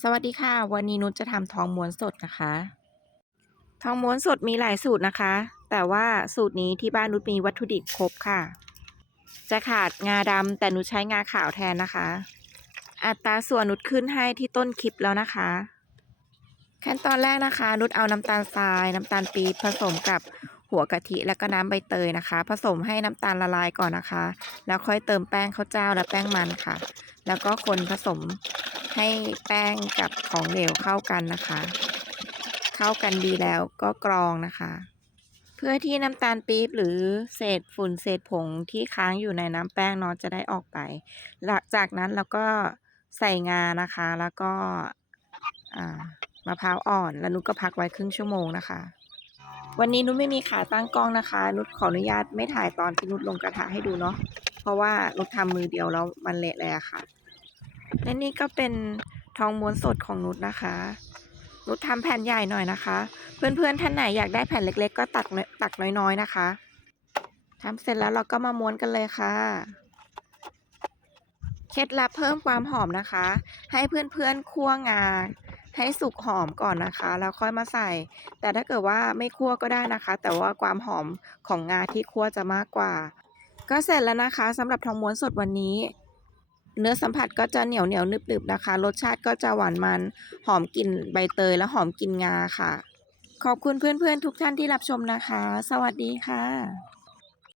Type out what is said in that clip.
สวัสดีค่ะ วันนี้นุชจะทำทองม้วนสดนะคะ ทองม้วนสดมีหลายสูตรนะคะ แต่ว่าสูตรนี้ที่บ้านนุชมีวัตถุดิบครบค่ะ จะขาดงาดำแต่นุชใช้งาขาวแทนนะคะ อัตราส่วนนุชขึ้นให้ที่ต้นคลิปแล้วนะคะ ขั้นตอนแรกนะคะ นุชเอาน้ำตาลทราย น้ำตาลปี๊บผสมกับหัวกะทิแล้วก็น้ำใบเตยนะคะ ผสมให้น้ำตาลละลายก่อนนะคะ แล้วค่อยเติมแป้งข้าวเจ้าและแป้งมันค่ะ แล้วก็คนผสม ให้แป้งกับของเหลวเข้ากันนะคะ เข้ากันดีแล้วก็กรองนะคะ เพื่อที่น้ำตาลปี๊บหรือเศษฝุ่นเศษผงที่ค้างอยู่ในน้ำแป้งเนอะจะได้ออกไป หลังจากนั้นเราก็ใส่งานะคะ แล้วก็มะพร้าวอ่อน แล้วนุชก็พักไว้ครึ่งชั่วโมงนะคะ วันนี้นุชไม่มีขาตั้งกล้องนะคะ นุชขออนุญาตไม่ถ่ายตอนที่นุชลงกระทะให้ดูเนาะเพราะว่านุชทำมือเดียวแล้วมันเละเลยอะค่ะ และนี่ก็เป็นทองม้วนสดของนุชนะคะนุชทำแผ่นใหญ่หน่อยนะคะ เพื่อนๆท่านไหนอยากได้แผ่นเล็ก ๆ ก็ตักน้อยตักน้อยๆนะคะทำเสร็จแล้วเราก็มาม้วนกันเลยค่ะเคล็ดลับเพิ่มความหอมนะคะ ให้เพื่อนๆคั่วงา ให้สุกหอมก่อนนะคะ แล้วค่อยมาใส่ แต่ถ้าเกิดว่าไม่คั่วก็ได้นะคะ แต่ว่าความหอมของงาที่คั่วจะมากกว่า ก็เสร็จแล้วนะคะสำหรับทองม้วนสดวันนี้ เนื้อสัมผัสก็จะเหนียวเหนียวๆนึบนะคะ รสชาติก็จะหวานมัน หอมกลิ่นใบเตยและหอมกลิ่นงาค่ะ ขอบคุณเพื่อนๆทุกท่านที่รับชมนะคะ สวัสดีค่ะ